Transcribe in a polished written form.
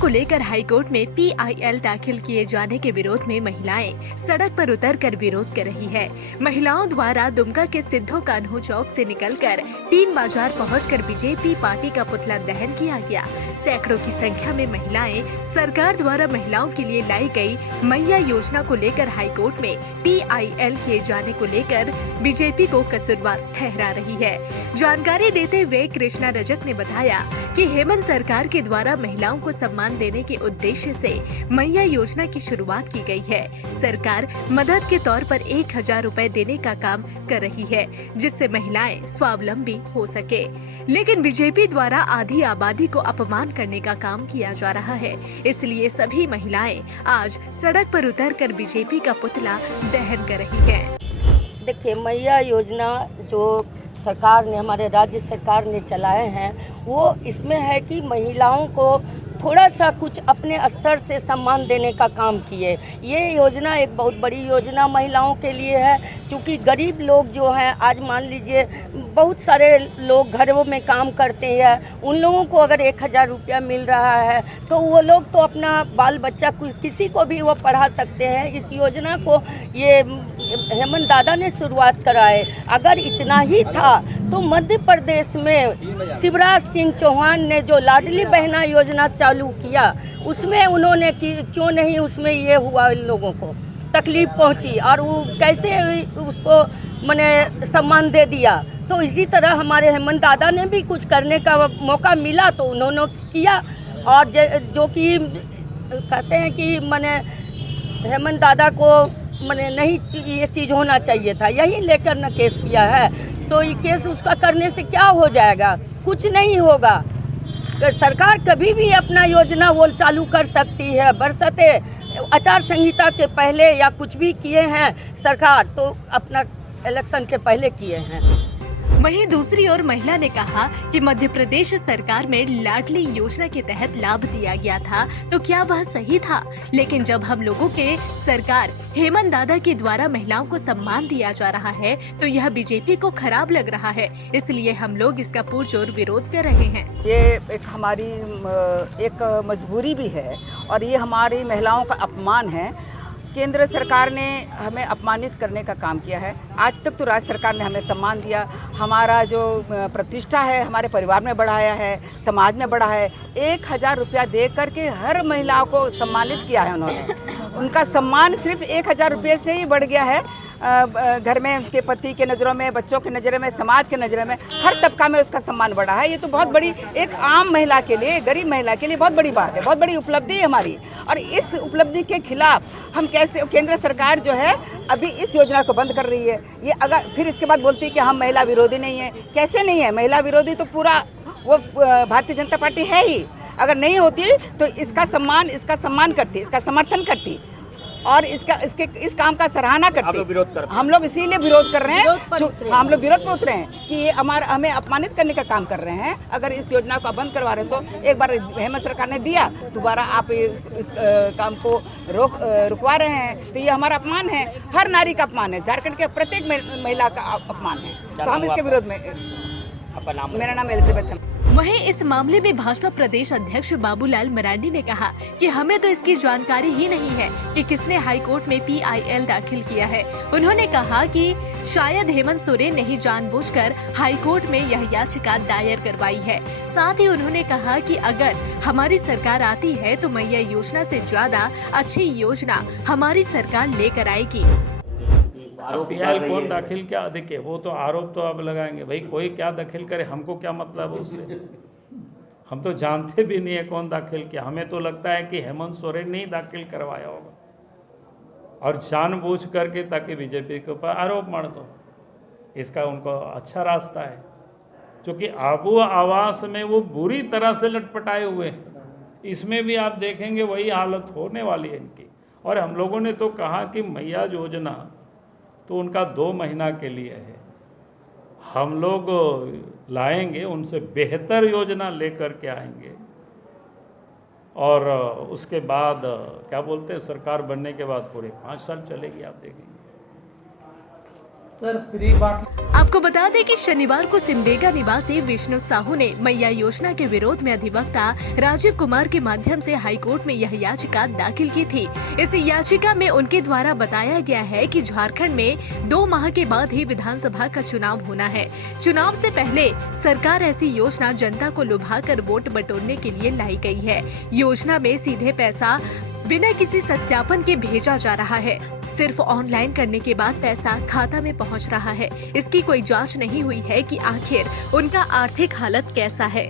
को लेकर हाईकोर्ट में PIL दाखिल किए जाने के विरोध में महिलाएं सड़क पर उतरकर विरोध कर रही है। महिलाओं द्वारा दुमका के सिद्धो कान्हू चौक से निकलकर टीन बाजार पहुंचकर बीजेपी पार्टी का पुतला दहन किया गया। सैकड़ों की संख्या में महिलाएं सरकार द्वारा महिलाओं के लिए लाई गई मैया योजना को लेकर हाईकोर्ट में PIL किए जाने को लेकर बीजेपी को कसूरवार ठहरा रही है। जानकारी देते हुए कृष्णा रजक ने बताया कि हेमंत सरकार के द्वारा महिलाओं को सम्मान देने के उद्देश्य से मैया योजना की शुरुआत की गई है। सरकार मदद के तौर पर 1000 रुपए देने का काम कर रही है, जिससे महिलाएं स्वावलंबी हो सके। लेकिन बीजेपी द्वारा आधी आबादी को अपमान करने का काम किया जा रहा है, इसलिए सभी महिलाएं आज सड़क पर उतरकर बीजेपी का पुतला दहन कर रही है। देखिए, मैया योजना जो सरकार ने, हमारे राज्य सरकार ने चलाए हैं, वो इसमें है कि महिलाओं को थोड़ा सा कुछ अपने स्तर से सम्मान देने का काम किए। ये योजना एक बहुत बड़ी योजना महिलाओं के लिए है, क्योंकि गरीब लोग जो हैं, आज मान लीजिए बहुत सारे लोग घरों में काम करते हैं, उन लोगों को अगर 1000 रुपया मिल रहा है तो वो लोग तो अपना बाल बच्चा किसी को भी वो पढ़ा सकते हैं। इस योजना को ये हेमंत दादा ने शुरुआत कराए। अगर इतना ही था तो मध्य प्रदेश में शिवराज सिंह चौहान ने जो लाडली बहना योजना चालू किया, उसमें उन्होंने क्यों नहीं उसमें ये हुआ, इन लोगों को तकलीफ पहुंची और वो कैसे उसको मैंने सम्मान दे दिया। तो इसी तरह हमारे हेमंत दादा ने भी कुछ करने का मौका मिला तो उन्होंने किया। और जो कि कहते हैं कि मैंने हेमंत दादा को मैंने नहीं ये चीज़ होना चाहिए था, यही लेकर न केस किया है। तो ये केस उसका करने से क्या हो जाएगा? कुछ नहीं होगा। तो सरकार कभी भी अपना योजना वो चालू कर सकती है, बरसते आचार संहिता के पहले या कुछ भी किए हैं सरकार तो अपना इलेक्शन के पहले किए हैं। वहीं दूसरी ओर महिला ने कहा कि मध्य प्रदेश सरकार में लाडली योजना के तहत लाभ दिया गया था, तो क्या वह सही था? लेकिन जब हम लोगों के सरकार हेमंत दादा के द्वारा महिलाओं को सम्मान दिया जा रहा है तो यह बीजेपी को खराब लग रहा है, इसलिए हम लोग इसका पुरजोर विरोध कर रहे हैं। ये एक हमारी एक मजबूरी भी है और ये हमारी महिलाओं का अपमान है। केंद्र सरकार ने हमें अपमानित करने का काम किया है। आज तक तो राज्य सरकार ने हमें सम्मान दिया, हमारा जो प्रतिष्ठा है हमारे परिवार में बढ़ाया है, समाज में बढ़ा है। 1000 रुपया दे करके हर महिला को सम्मानित किया है उन्होंने। उनका सम्मान सिर्फ 1000 रुपये से ही बढ़ गया है। घर में उसके पति के नज़रों में, बच्चों की नज़रों में, समाज के नज़रों में, हर तबका में उसका सम्मान बढ़ा है। ये तो बहुत बड़ी, एक आम महिला के लिए, गरीब महिला के लिए बहुत बड़ी बात है, बहुत बड़ी उपलब्धि है हमारी। और इस उपलब्धि के खिलाफ हम कैसे, केंद्र सरकार जो है अभी इस योजना को बंद कर रही है। ये अगर फिर इसके बाद बोलती है कि हम महिला विरोधी नहीं है। कैसे नहीं है? महिला विरोधी तो पूरा वो भारतीय जनता पार्टी है ही। अगर नहीं होती तो इसका सम्मान करती, इसका समर्थन करती और इस काम का सराहना करते। हम लोग इसीलिए विरोध कर रहे हैं, हम लोग विरोध पर उतरे हैं कि ये हमें अपमानित करने का काम कर रहे हैं। अगर इस योजना को बंद करवा रहे तो एक बार हेमंत सरकार ने दिया, दोबारा आप इस काम को रुकवा रहे हैं, तो ये हमारा अपमान है, हर नारी का अपमान है, झारखंड के प्रत्येक महिला का अपमान है। तो हम इसके विरोध में। मेरा नाम एलिजाबेथ है। वहीं इस मामले में भाजपा प्रदेश अध्यक्ष बाबूलाल मरांडी ने कहा कि हमें तो इसकी जानकारी ही नहीं है कि किसने हाईकोर्ट में PIL दाखिल किया है। उन्होंने कहा कि शायद हेमंत सोरेन ने ही जानबूझकर हाईकोर्ट में यह याचिका दायर करवाई है। साथ ही उन्होंने कहा कि अगर हमारी सरकार आती है तो मैया योजना से ज्यादा अच्छी योजना हमारी सरकार लेकर आएगी। PIL कौन दाखिल क्या देखिए, वो तो आरोप तो अब लगाएंगे। भाई कोई क्या दाखिल करे, हमको क्या मतलब है उससे? हम तो जानते भी नहीं है कौन दाखिल किया। हमें तो लगता है कि हेमंत सोरेन ने ही दाखिल करवाया होगा और जानबूझ करके ताकि बीजेपी के ऊपर आरोप मार दो। इसका उनको अच्छा रास्ता है, क्योंकि आबू आवास में वो बुरी तरह से लटपटाए हुए हैं। इसमें भी आप देखेंगे वही हालत होने वाली है इनकी। और हम लोगों ने तो कहा कि मैया योजना तो उनका 2 महीना के लिए है, हम लोग लाएंगे, उनसे बेहतर योजना लेकर के आएंगे। और उसके बाद क्या बोलते हैं, सरकार बनने के बाद पूरे 5 साल चलेगी, आप देखेंगे। सर फ्री बाट आपको बता दें कि शनिवार को सिमडेगा निवासी विष्णु साहू ने मैया योजना के विरोध में अधिवक्ता राजीव कुमार के माध्यम से हाईकोर्ट में यह याचिका दाखिल की थी। इस याचिका में उनके द्वारा बताया गया है कि झारखंड में 2 माह के बाद ही विधानसभा का चुनाव होना है। चुनाव से पहले सरकार ऐसी योजना जनता को लुभाकर वोट बटोरने के लिए लाई गई है। योजना में सीधे पैसा बिना किसी सत्यापन के भेजा जा रहा है। सिर्फ ऑनलाइन करने के बाद पैसा खाता में पहुंच रहा है। इसकी कोई जांच नहीं हुई है कि आखिर उनका आर्थिक हालत कैसा है।